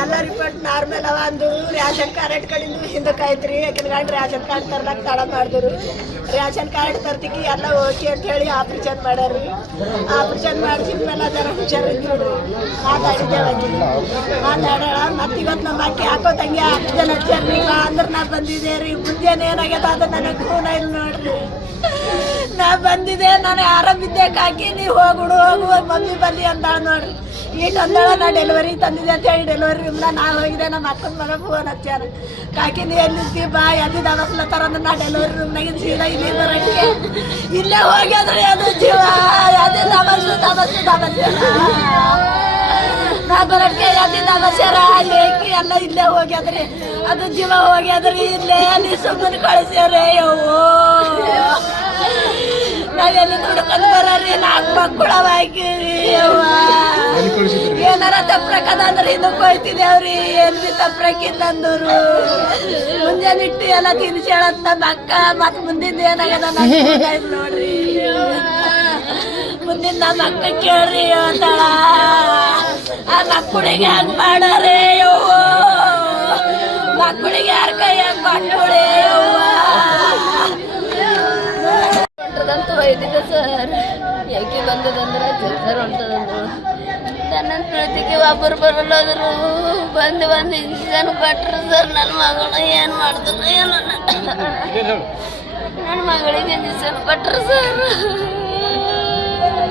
ಎಲ್ಲ report normal ಅವ ಅಂದು ರೇಷನ್ ಕಾರ್ಡ್ ಕಡಿಂದು ಹಿಂದಕ್ಕೆ ಆಯ್ತ್ರಿ ಯಾಕಂದ್ರೆ ರೇಷನ್ ಕಾರ್ಡ್ ತರ್ಲಕ್ಕೆ ತಡ ಮಾಡಿದ್ರು ರೇಷನ್ ಕಾರ್ಡ್ ತರ್ತಿಕ್ಕಿ ಎಲ್ಲ ಓಕೆ ಅಂತ ಹೇಳಿ ಆಪರೇಷನ್ ಮಾಡ್ಯಾರ್ರಿ ಆಪರೇಷನ್ ಮಾಡಿಸಿದ್ಮೇಲೆ ಅದರ ಹುಷಾರಿದ್ರು ಮಾತಾಡಿದ್ದೇವೆ ಮಾತಾಡೋಣ ಮತ್ತೆ ಇವತ್ತು ನಮ್ಮ ಅಕ್ಕಿ ಹಾಕೋ ತಂಗಿ 10 ಜನ ಹಚ್ಚಾರ್ರಿ ಅಂದ್ರೆ ನಾ ಬಂದಿದ್ದೆ ರೀ ಮುಂಜಾನೆ ಏನಾಗ್ಯದ ಅದು ನನಗೆ ಖೂನ ಇಲ್ಲ ನೋಡ್ರಿ ನಾ ಬಂದಿದ್ದೆ ನಾನು ಆರಾಮಿದ್ದೆ ಕಾಕಿ ನೀವು ಹೋಗುಡು ಹೋಗುವ ಮಮ್ಮಿ ಬನ್ನಿ ಅಂದಾಳ ನೋಡ್ರಿ ಈಗ ಅಂದಾಳ ನಾ ಡೆಲಿವರಿ ತಂದಿದ್ದೆ ಅಂತ ಹೇಳಿ ಡೆಲಿವರಿ ರೂಮ್ನ ನಾನು ಹೋಗಿದ್ದೆ ನಮ್ಮ ಅಕ್ಕನ ಮಗ ಫೋನ್ ಹಚ್ಚಾರ ಕಾಕಿ ನೀ ಎಲ್ಲಿದ್ದಿ ಬಾ ಎಲ್ಲಿ ದವಸ್ಲತ್ತಾರ ಅಂದ್ರೆ ನಾ ಡೆಲಿವರಿ ರೂಮ್ನಾಗಿನ ಸೀದಾ ಇಲ್ಲಿ ಬರೋಕ್ಕೆ ಇಲ್ಲೇ ಹೋಗ್ಯದ್ರಿ ಅದು ಜೀವ ಅದೇ ತಮಸ್ಸು ನಾ ಬರೋಕ್ಕೆ ಅದೇ ತಮಸ್ಯಾರ ಏಕಿ ಎಲ್ಲ ಇಲ್ಲೇ ಹೋಗ್ಯದ್ರಿ ಅದು ಜೀವ ಹೋಗ್ಯದ್ರಿ ಇಲ್ಲೇ ಅಲ್ಲಿ ಸುಮ್ಮನೆ ಕಳಿಸ್ಯಾರೆ ಯವ್ವೋ ನಾವೆಲ್ಲಿ ದುಡ್ಕೊಂಡು ಬರೀ 4 ಮಕ್ಕಳವಾಗೀರಿ ಏನಾರ ತಪ್ರಕದ ಅಂದ್ರೆ ಇದಕ್ಕೆ ಹೋಯ್ತಿದೆ ಅವ್ರಿ ಎಲ್ಲಿ ತಪ್ರಕ್ಕಿಲ್ಲ ಅಂದವರು ಮುಂಜಾನೆ ಇಟ್ಟು ಎಲ್ಲ ತಿನ್ಸಿ ಹೇಳತ್ತ ಮಕ್ಕ ಮತ್ ಮುಂದಿನ ಏನಾಗದ ನೋಡ್ರಿ ಮುಂದಿನ ನಮ್ಮ ಅಕ್ಕ ಕೇಳ್ರಿ ಅಂತಾಳ ಆ ಮಕ್ಕಳಿಗೆ ಹಂಗ್ ಮಾಡಾರೆ ಯವ್ವ ಮಕ್ಕಳಿಗೆ ಯಾರ ಕೈ ಹಂಗ್ ಮಾಡ್ಕೊಳಿ ಯವ್ವ ಹೊಂಟದಂತೂ ಒಯ್ದಿದ್ದೆ ಸರ್ ಯಾಕೆ ಬಂದದಂದ್ರೆ ಚಕ್ಕರ್ ಹೊಂಟದಂದ್ರು ನನ್ನ ಪ್ರತಿಗೆ ಒಬ್ಬರು ಬರಲ್ಲೋದ್ರು ಬಂದು ಇಂಜೆಕ್ಷನ್ ಕೊಟ್ಟರು ಸರ್ ನನ್ನ ಮಗಳು ಏನು ಮಾಡಿದ್ರು ಏನೋ ನನ್ನ ಮಗಳಿಗೆ ಇಂಜೆಕ್ಷನ್ ಕೊಟ್ಟರು ಸರ್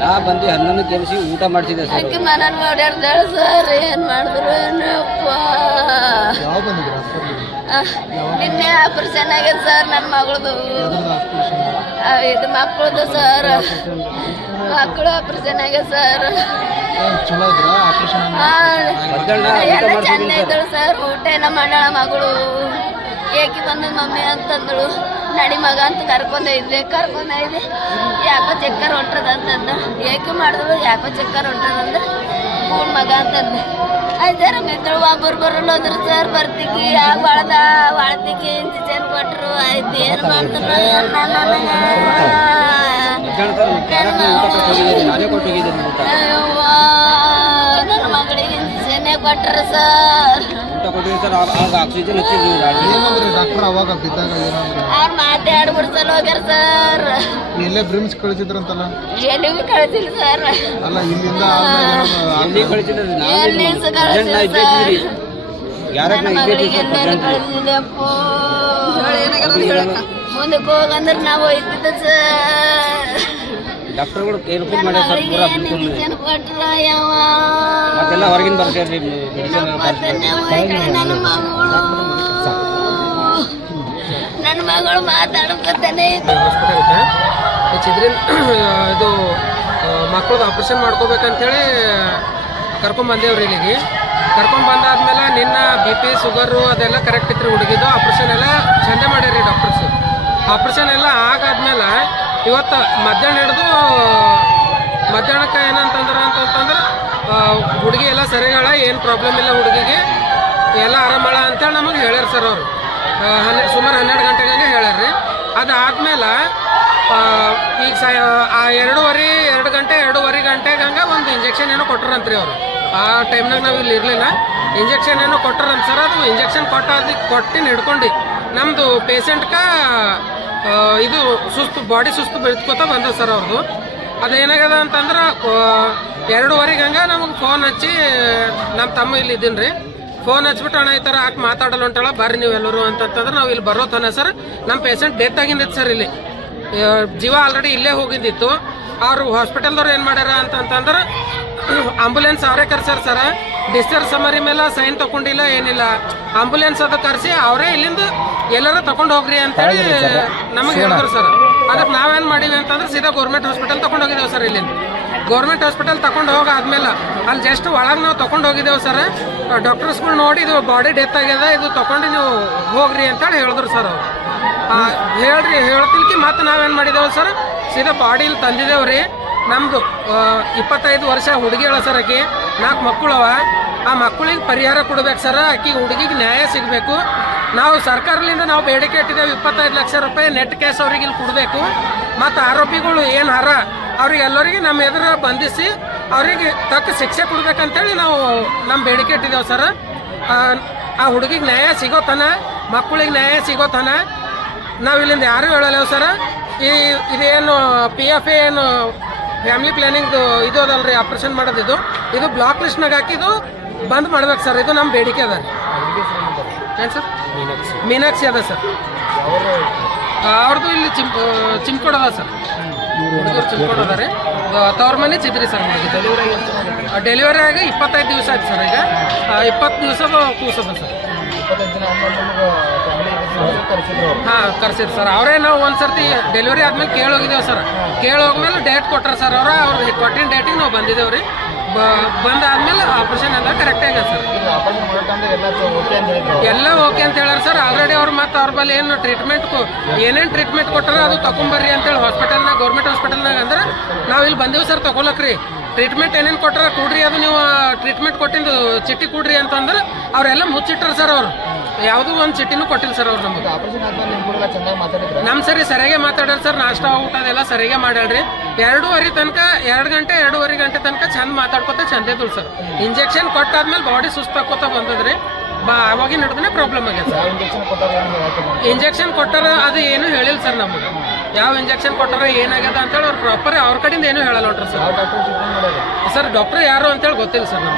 ನಾ ಬಂದು 11 ಕೆಲಸ ಊಟ ಮಾಡ್ತಿದ್ದೆ ಸರ್ ಅಕ್ಕಿ ಮನೇಲಿ ಓಡಾಡ್ದಾಳೆ ಸರ್ ಏನು ಮಾಡಿದ್ರು ಏನಪ್ಪ ನಿನ್ನೆ ಆಪರೇಷನ್ ಆಗ್ಯದ ಸರ್ ನನ್ನ ಮಗಳದು ಇದು ಮಕ್ಕಳದು ಸರ್ ಮಕ್ಕಳು ಆಪರೇಷನ್ ಆಗ್ಯದ ಸರ್ ಎಲ್ಲ ಚೆಂದ ಇದ್ದಳು ಸರ್ ಊಟ ಎಲ್ಲ ಮಾಡಾಳ ಮಗಳು ಏಕಿ ಬಂದು ಮಮ್ಮಿ ಅಂತಂದಳು ನಡಿ ಮಗ ಅಂತ ಕರ್ಕೊಂಡೈದೆ ಯಾಕೋ ಚಕ್ಕರ್ ಹೊಂಟದ ಅಂತಂದ ಏಕೆ ಮಾಡಿದಳು ಯಾಕೋ ಚಕ್ಕರ್ ಹೊಂಟದಂದ್ರೆ ಕೂಡ್ ಮಗ ಅಂತಂದೆ ಆಯ್ತಾರ ಮಿತ್ರಳು ಒಬ್ಬರು ಬರಲ್ಲ ಹೋದ್ರು ಸರ್ ಬರ್ತಿಕ್ಕಿ ಯಾಕೆ ಬಾಳ್ತಿಕ್ಕಿ ಇಂಜೆಕ್ಷನ್ ಕೊಟ್ಟರು ಆಯ್ತು ಏನು ಮಾಡ್ತಾರೆ ನನ್ನ ಮಗಳಿಗೆ ಇಂಜೆಕ್ಷನ್ನೇ ಕೊಟ್ಟರು ಸರ್ ಆಕ್ಸಿಜನ್ ಅವ್ರು ಮಾತಾಡ್ಬಿಡ್ಸಲ್ ಹೋಗ್ಯಾರ ಸರ್ ಇಲ್ಲೇ ಬ್ರಿಮ್ಸ್ ಕಳಿಸಿದ್ರಂತಲ್ಲ ಎಲ್ಲಿಗೂ ಕಳಿಸಿಲ್ಲ ಸರ್ ಅಲ್ಲ ಇಲ್ಲಿಂದ ಮುಂದಕ್ಕೆ ಹೋಗಂದ್ರೆ ನಾವು ಹೋಯ್ತಿದ್ದ ಸರ್ ಡಾಕ್ಟರ್ಗಳು ಕೇರ್ಫುಲ್ ಮಾಡ್ಯಾರ ಸರ್ ಪೂರಾ ಕೊಟ್ರ ಯಾವ ಮತ್ತೆಲ್ಲ ಹೊರಗಿನ ಬರ್ತೀರಿ ನನ್ನ ಮಗಳು ಮಾತಾಡ್ಕೊತಾನೆ ಇದು ಮಕ್ಕಳದು ಆಪ್ರೇಷನ್ ಮಾಡ್ಕೋಬೇಕಂತೇಳಿ ಕರ್ಕೊಂಡ್ಬಂದೇವ್ರಿ ಇಲ್ಲಿಗೆ ಕರ್ಕೊಂಡ್ಬಂದಾದ್ಮೇಲೆ ನಿನ್ನ BP ಶುಗರು ಅದೆಲ್ಲ ಕರೆಕ್ಟ್ ಇತ್ತು ಹುಡುಗಿದು ಆಪ್ರೇಷನ್ ಎಲ್ಲ ಚಂದ ಮಾಡ್ಯಾರಿ ಡಾಕ್ಟರ್ಸ್ ಆಪ್ರೇಷನ್ ಎಲ್ಲ ಆಗಾದ್ಮೇಲೆ ಇವತ್ತು ಮಧ್ಯಾಹ್ನ ಹಿಡಿದು ಮಧ್ಯಾಹ್ನಕ್ಕೆ ಏನಂತಂದ್ರೆ ಹುಡುಗಿ ಎಲ್ಲ ಸರಿಗಳ ಏನು ಪ್ರಾಬ್ಲಮ್ ಇಲ್ಲ ಹುಡುಗಿಗೆ ಎಲ್ಲ ಆರಾಮಳ ಅಂತೇಳಿ ನಮಗೆ ಹೇಳ್ಯಾರ ಸರ್ ಅವರು ಸುಮಾರು 12 ಗಂಟೆಗೆ ಹೇಳ್ಯಾರ್ರಿ ಅದಾದ್ಮೇಲೆ ಈಗ 2 ಗಂಟೆಗೆ ಹಂಗೆ ಒಂದು ಇಂಜೆಕ್ಷನ್ ಏನೋ ಕೊಟ್ಟರಂತ್ರಿ ಅವರು ಆ ಟೈಮ್ನಾಗ ನಾವು ಇಲ್ಲಿ ಇರಲಿಲ್ಲ ಇಂಜೆಕ್ಷನ್ ಏನೋ ಕೊಟ್ಟರಂತ ಸರ್ ಅದು ಇಂಜೆಕ್ಷನ್ ಕೊಟ್ಟು ಹಿಡ್ಕೊಂಡು ನಮ್ಮದು ಪೇಷಂಟ್ಗೆ ಇದು ಬಾಡಿ ಸುಸ್ತು ಬೆಳೆದ್ಕೋತ ಬಂದ ಸರ್ ಅವ್ರದ್ದು ಅದೇನಾಗ್ಯದ ಅಂತಂದ್ರೆ 2:15 ಹಂಗೆ ನಮಗೆ ಫೋನ್ ಹಚ್ಚಿ ನಮ್ಮ ತಮ್ಮ ಇಲ್ಲಿ ಇದ್ದೀನಿ ರೀ ಫೋನ್ ಹಚ್ಬಿಟ್ಟು ಅಣ್ಣ ಈ ಥರ ಯಾಕೆ ಮಾತಾಡಲ್ಲ ಹೊಂಟಾಳ ಬರ್ರಿ ನೀವೆಲ್ಲರೂ ಅಂತಂತಂದ್ರೆ ನಾವು ಇಲ್ಲಿ ಬರೋತನ ಸರ್ ನಮ್ಮ ಪೇಷಂಟ್ ಡೆತ್ ಆಗಿಂದಿತ್ತು ಸರ್ ಇಲ್ಲಿ ಜೀವ ಆಲ್ರೆಡಿ ಇಲ್ಲೇ ಹೋಗಿದ್ದಿತ್ತು ಅವರು ಹಾಸ್ಪಿಟಲ್ದವ್ರು ಏನು ಮಾಡ್ಯಾರ ಅಂತಂತಂದ್ರೆ ಆಂಬುಲೆನ್ಸ್ ಅವರೇ ಕರ್ಸ್ಯಾರ ಸರ ಡಿಸ್ಚಾರ್ಜ್ ಸಮರಿ ಮೇಲೆ ಸೈನ್ ತಗೊಂಡಿಲ್ಲ ಏನಿಲ್ಲ ಆಂಬುಲೆನ್ಸ್ ಅದು ಕರೆಸಿ ಅವರೇ ಇಲ್ಲಿಂದ ಎಲ್ಲರೂ ತಗೊಂಡು ಹೋಗ್ರಿ ಅಂತೇಳಿ ನಮಗೆ ಹೇಳಿದ್ರು ಸರ್ ಅದಕ್ಕೆ ನಾವೇನು ಮಾಡೀವಿ ಅಂತಂದ್ರೆ ಸೀದಾ ಗೌರ್ಮೆಂಟ್ ಹಾಸ್ಪಿಟಲ್ ತಗೊಂಡು ಹೋಗಿದ್ದೇವೆ ಸರ್ ಇಲ್ಲಿಂದ ಗೌರ್ಮೆಂಟ್ ಹಾಸ್ಪಿಟಲ್ ತಗೊಂಡು ಹೋಗಾದ್ಮೇಲೆ ಅಲ್ಲಿ ಜಸ್ಟ್ ಒಳಗೆ ನಾವು ತಗೊಂಡು ಹೋಗಿದ್ದೇವೆ ಸರ್ ಡಾಕ್ಟರ್ಸ್ಗಳು ನೋಡಿ ಇದು ಬಾಡಿ ಡೆತ್ ಆಗ್ಯದ ಇದು ತಗೊಂಡು ನೀವು ಹೋಗ್ರಿ ಅಂತೇಳಿ ಹೇಳಿದ್ರು ಸರ್ ಅವರು ಹೇಳ್ತಿಲ್ಕಿ ಮತ್ತೆ ನಾವೇನು ಮಾಡಿದ್ದೇವೆ ಸರ್ ಸೀದಾ ಬಾಡಿ ಇಲ್ಲಿ ತಂದಿದ್ದೇವೆ ರೀ ನಮ್ಮದು 25 ವರ್ಷ ಹುಡುಗಿ ಅಳ ಸರ್ ಆಕಿ 4 ಮಕ್ಕಳವ ಆ ಮಕ್ಕಳಿಗೆ ಪರಿಹಾರ ಕೊಡ್ಬೇಕು ಸರ್ ಆಕಿ ಹುಡುಗಿಗೆ ನ್ಯಾಯ ಸಿಗಬೇಕು ನಾವು ಸರ್ಕಾರದಿಂದ ನಾವು ಬೇಡಿಕೆ ಇಟ್ಟಿದ್ದೇವೆ 25 ಲಕ್ಷ ರೂಪಾಯಿ ನೆಟ್ ಕ್ಯಾಶ್ ಅವ್ರಿಗೆ ಇಲ್ಲಿ ಕೊಡಬೇಕು ಮತ್ತು ಆರೋಪಿಗಳು ಏನು ಅವ್ರಿಗೆ ಎಲ್ಲರಿಗೆ ನಮ್ಮ ಎದುರು ಬಂಧಿಸಿ ಅವರಿಗೆ ತಕ್ಕ ಶಿಕ್ಷೆ ಕೊಡ್ಬೇಕಂತೇಳಿ ನಾವು ನಮ್ಮ ಬೇಡಿಕೆ ಇಟ್ಟಿದ್ದೇವೆ ಸರ್. ಆ ಹುಡುಗಿಗೆ ನ್ಯಾಯ ಸಿಗೋತನ, ಮಕ್ಕಳಿಗೆ ನ್ಯಾಯ ಸಿಗೋತನ ನಾವು ಇಲ್ಲಿಂದ ಯಾರೂ ಹೇಳಲ್ಲ ಸರ್. ಇದೇನು PF ಏನು ಫ್ಯಾಮಿಲಿ ಪ್ಲಾನಿಂಗ್ ಇದು ಅದಲ್ರಿ, ಆಪ್ರೇಷನ್ ಮಾಡೋದಿದು, ಇದು ಬ್ಲಾಕ್ ಲಿಸ್ಟ್ನಾಗ ಹಾಕಿದ್ದು ಬಂದ್ ಮಾಡ್ಬೇಕು ಸರ್. ಇದು ನಮ್ಮ ಬೇಡಿಕೆ ಅದ ರೀ. ಏನು ಸರ್? ಮೀನಾಕ್ಷಿ ಅದ ಸರ್. ಅವ್ರದ್ದು ಇಲ್ಲಿ ಚಿಮ್ಕೋಡ್ ಅದ ಸರ್. ಹುಡುಗರು ಚಿಮ್ಕೋಡ್ ಅದ ರೀ. ತವ್ರ ಮನೆ ಚಿದ್ರಿ ಸರ್. ಹುಡುಗಿ ಡೆಲಿವರಿ ಆಗಿ 25 ದಿವಸ ಆಯ್ತು ಸರ್. ಈಗ 20 ದಿವಸದ ಕೂಸದ ಸರ್. ಹಾಂ ಕರ್ಸಿದ್ರು ಸರ್. ಅವರೇ ನಾವು ಒಂದ್ಸರ್ತಿ ಡೆಲಿವರಿ ಆದ್ಮೇಲೆ ಕೇಳೋಗಿದ್ದೇವೆ ಸರ್. ಕೇಳೋಗ್ಮೇಲೆ ಡೇಟ್ ಕೊಟ್ಟಾರ ಸರ್. ಅವ್ರು ಕೊಟ್ಟಿನ ಡೇಟಿಗೆ ನಾವು ಬಂದಿದ್ದೇವೆ ರೀ. ಬಂದಾದ್ಮೇಲೆ ಆಪರೇಷನ್ ಎಲ್ಲ ಕರೆಕ್ಟ್ ಆಗ್ಯದ ಸರ್. ಎಲ್ಲ ಓಕೆ ಅಂತ ಹೇಳ್ಯಾರ ಸರ್. ಆಲ್ರೆಡಿ ಅವ್ರು ಮತ್ತು ಅವ್ರ ಬಳಿ ಏನು ಏನೇನು ಟ್ರೀಟ್ಮೆಂಟ್ ಕೊಟ್ಟಾರ ಅದು ತಗೊಂಬರ್ರಿ ಅಂತೇಳಿ ಹಾಸ್ಪಿಟಲ್ನಾಗ, ಗೌರ್ಮೆಂಟ್ ಹಾಸ್ಪಿಟಲ್ನಾಗ ಅಂದ್ರೆ ನಾವು ಇಲ್ಲಿ ಬಂದೀವಿ ಸರ್ ತಗೊಳಕ್ರಿ. ಟ್ರೀಟ್ಮೆಂಟ್ ಏನೇನು ಕೊಟ್ಟಾರ ಕೊಡ್ರಿ, ಅದು ನೀವು ಟ್ರೀಟ್ಮೆಂಟ್ ಕೊಟ್ಟಿದ್ದು ಚೀಟಿ ಕೊಡ್ರಿ ಅಂತಂದ್ರೆ ಅವರೆಲ್ಲ ಮುಚ್ಚಿಟ್ಟಾರ ಸರ್. ಅವರು ಯಾವುದೂ ಒಂದು ಚೀಟಿನೂ ಕೊಟ್ಟಿಲ್ಲ ಸರ್ ಅವ್ರು ನಮಗೆ. ನಮ್ಮ ಸರಿ ಸರಿಯಾಗಿ ಮಾತಾಡ್ಯಾರ ಸರ್. ನಾಷ್ಟ ಊಟ ಅದೆಲ್ಲ ಸರಿಯಾಗಿ ಮಾಡ್ಯಾಳ್ರಿ. 2:30 ತನಕ 2-2:30 ಗಂಟೆ ತನಕ ಚಂದ ಮಾತಾಡ್ಕೊತ ಚಂದ ಇದ್ರು ಸರ್. ಇಂಜೆಕ್ಷನ್ ಕೊಟ್ಟಾದ್ಮೇಲೆ ಬಾಡಿ ಸುಸ್ತಾಕೋತ ಬಂದದ್ರಿ. ಅವಾಗಿನ ಹಿಡಿದ್ರೆ ಪ್ರಾಬ್ಲಮ್ ಆಗ್ಯದ ಸರ್. ಇಂಜೆಕ್ಷನ್ ಕೊಟ್ಟಾರ ಅದು ಏನು ಹೇಳಿಲ್ಲ ಸರ್ ನಮಗೆ. ಯಾವ ಇಂಜೆಕ್ಷನ್ ಕೊಟ್ಟಾರ ಏನಾಗ್ಯದ ಅಂತೇಳಿ ಅವ್ರು ಪ್ರಾಪರ್ ಅವ್ರ ಕಡೆಯಿಂದ ಏನೂ ಹೇಳಲ್ಲ ನೋಡ್ರಿ ಸರ್. ಸರ್ ಡಾಕ್ಟರ್ ಯಾರು ಅಂತೇಳಿ ಗೊತ್ತಿಲ್ಲ ಸರ್ ನಮ್ಗೆ.